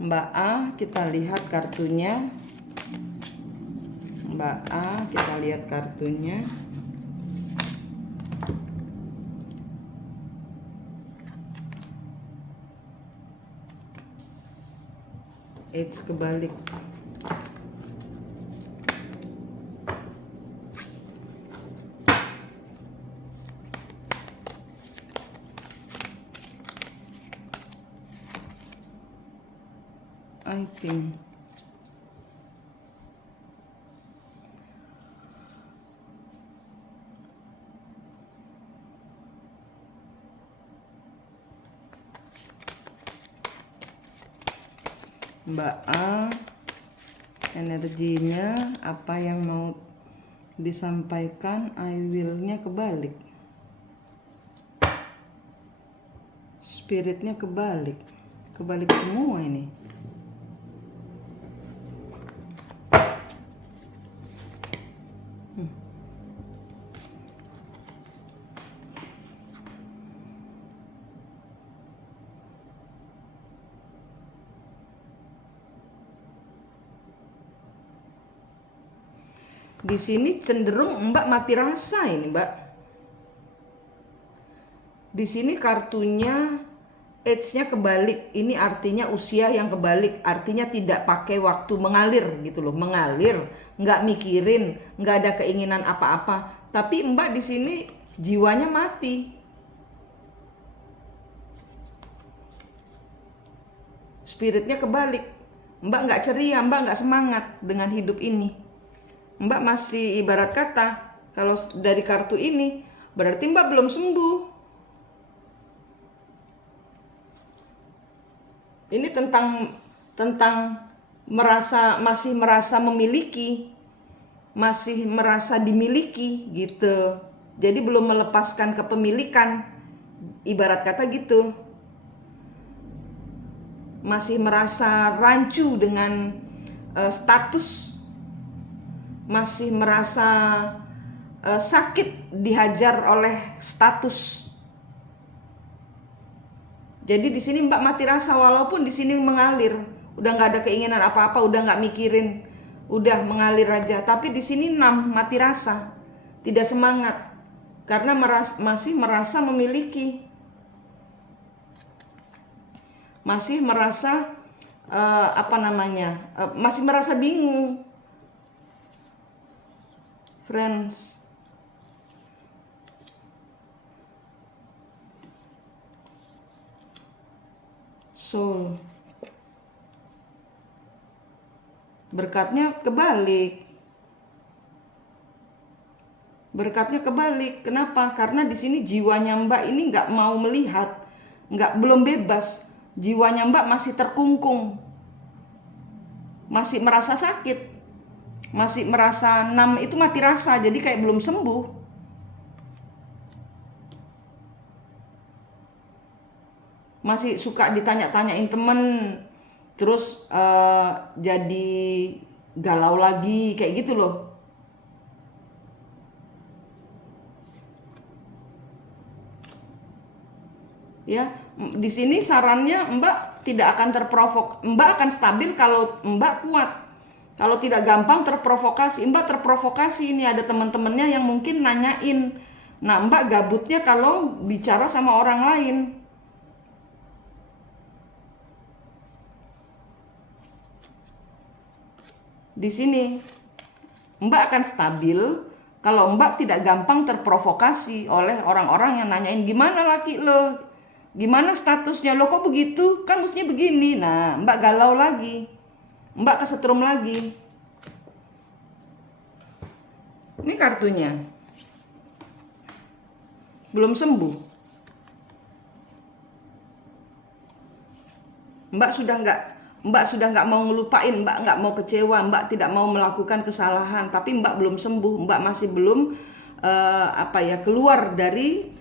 Mbak A, kita lihat kartunya. Mbak A, kita lihat kartunya. It's kebalik. I think Mbak A, energinya apa yang mau disampaikan, I will-nya kebalik, spiritnya kebalik semua ini. Di sini cenderung Mbak mati rasa ini, Mbak. Di sini kartunya age-nya kebalik. Ini artinya usia yang kebalik. Artinya tidak pakai waktu, mengalir gitu loh, mengalir, nggak mikirin, nggak ada keinginan apa-apa. Tapi Mbak di sini jiwanya mati. Spiritnya kebalik. Mbak nggak ceria, Mbak nggak semangat dengan hidup ini. Mbak masih ibarat kata, kalau dari kartu ini, berarti Mbak belum sembuh. Ini tentang masih merasa memiliki, masih merasa dimiliki gitu. Jadi belum melepaskan kepemilikan, ibarat kata gitu. Masih merasa rancu dengan status, masih merasa sakit dihajar oleh status. Jadi di sini Mbak mati rasa, walaupun di sini mengalir, udah nggak ada keinginan apa-apa, udah nggak mikirin, udah mengalir aja. Tapi di sini 6 mati rasa, tidak semangat karena masih merasa memiliki, masih merasa masih merasa bingung. Friends, soul, berkatnya kebalik. Berkatnya kebalik. Kenapa? Karena di sini jiwanya Mbak ini nggak mau melihat, belum bebas. Jiwanya Mbak masih terkungkung, masih merasa sakit, masih merasa 6 itu mati rasa, jadi kayak belum sembuh. Masih suka ditanya-tanyain temen, terus jadi galau lagi, kayak gitu loh. Ya, di sini sarannya Mbak tidak akan Mbak akan stabil kalau Mbak kuat. Kalau tidak gampang terprovokasi. Mbak terprovokasi, ini ada teman-temannya yang mungkin nanyain. Nah, Mbak gabutnya kalau bicara sama orang lain. Di sini Mbak akan stabil kalau Mbak tidak gampang terprovokasi oleh orang-orang yang nanyain, gimana laki lo, gimana statusnya lo, kok begitu, kan mestinya begini. Nah, Mbak galau lagi, Mbak kesetrum lagi. Ini kartunya belum sembuh. Mbak sudah nggak mau ngelupain, Mbak nggak mau kecewa, Mbak tidak mau melakukan kesalahan, tapi Mbak belum sembuh. Mbak masih belum keluar dari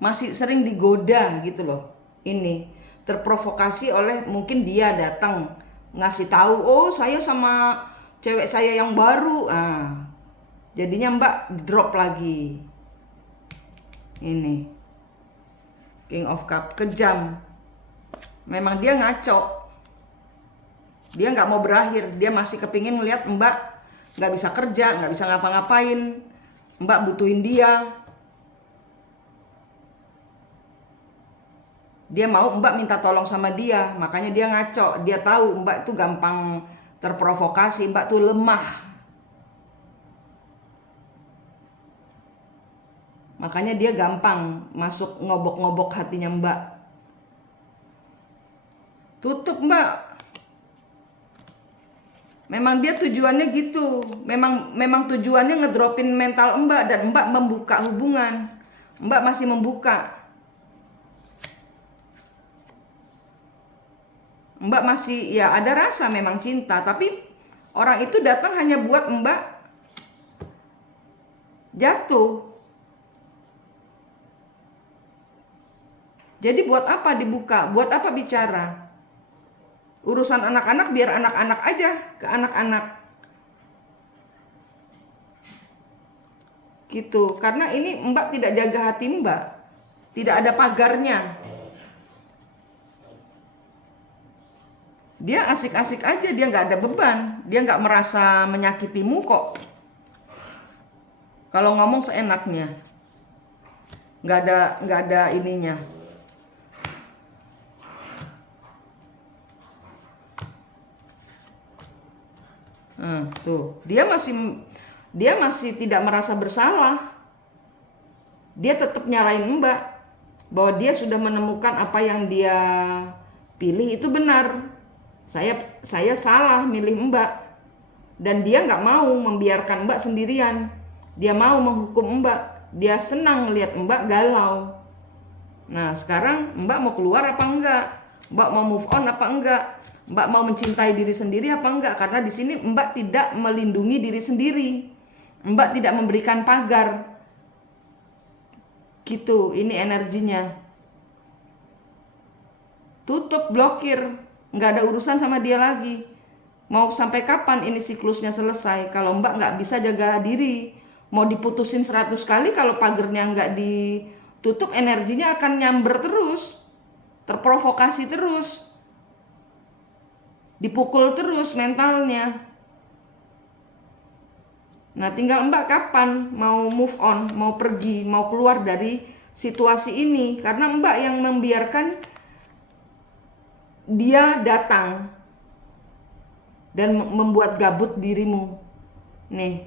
masih sering digoda gitu loh. Ini terprovokasi oleh, mungkin dia datang ngasih tahu, oh saya sama cewek saya yang baru. Jadinya Mbak drop lagi. Ini King of Cup, kejam. Memang dia ngaco. Dia nggak mau berakhir. Dia masih kepingin ngeliat Mbak nggak bisa kerja, nggak bisa ngapa-ngapain. Mbak butuhin dia. Dia mau Mbak minta tolong sama dia. Makanya dia ngaco. Dia tahu Mbak itu gampang terprovokasi. Mbak tuh lemah. Makanya dia gampang masuk ngobok-ngobok hatinya Mbak. Tutup Mbak. Memang dia tujuannya gitu. Memang tujuannya ngedropin mental Mbak dan Mbak membuka hubungan. Mbak masih membuka. Mbak masih ya ada rasa memang cinta, tapi orang itu datang hanya buat Mbak jatuh. Jadi buat apa dibuka? Buat apa bicara? Urusan anak-anak biar anak-anak aja, ke anak-anak. Gitu. Karena ini Mbak tidak jaga hati Mbak. Tidak ada pagarnya. Dia asik-asik aja, dia nggak ada beban. Dia nggak merasa menyakitimu kok. Kalau ngomong seenaknya. Nggak ada ininya. Tuh, dia masih tidak merasa bersalah. Dia tetap nyalain Mbak bahwa dia sudah menemukan apa yang dia pilih itu benar. Saya salah milih Mbak, dan dia nggak mau membiarkan Mbak sendirian. Dia mau menghukum Mbak. Dia senang lihat Mbak galau. Nah sekarang Mbak mau keluar apa enggak? Mbak mau move on apa enggak? Mbak mau mencintai diri sendiri apa enggak? Karena di sini Mbak tidak melindungi diri sendiri. Mbak tidak memberikan pagar. Gitu, ini energinya. Tutup, blokir. Nggak ada urusan sama dia lagi. Mau sampai kapan ini siklusnya selesai? Kalau Mbak nggak bisa jaga diri, mau diputusin 100 kali, kalau pagernya nggak ditutup, energinya akan nyamber terus. Terprovokasi terus. Dipukul terus mentalnya. Nah tinggal Mbak kapan mau move on, mau pergi, mau keluar dari situasi ini. Karena Mbak yang membiarkan dia datang dan membuat gabut dirimu. Nih.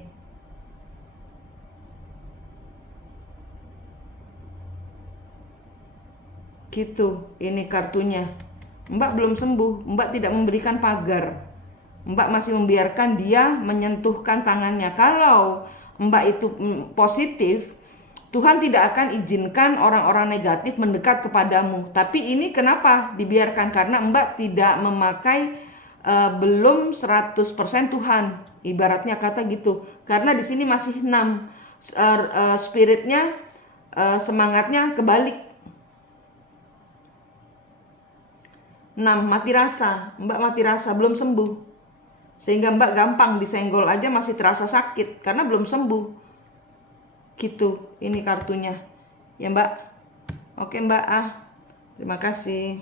Gitu, ini kartunya. Mbak belum sembuh, Mbak tidak memberikan pagar. Mbak masih membiarkan dia menyentuhkan tangannya. Kalau Mbak itu positif, Tuhan tidak akan izinkan orang-orang negatif mendekat kepadamu. Tapi ini kenapa dibiarkan? Karena Mbak tidak memakai belum 100% Tuhan. Ibaratnya kata gitu. Karena di sini masih 6. Spiritnya, semangatnya kebalik. 6, mati rasa. Mbak mati rasa, belum sembuh. Sehingga Mbak gampang disenggol aja masih terasa sakit karena belum sembuh. Gitu, ini kartunya. Ya Mbak. Oke Mbak. Terima kasih.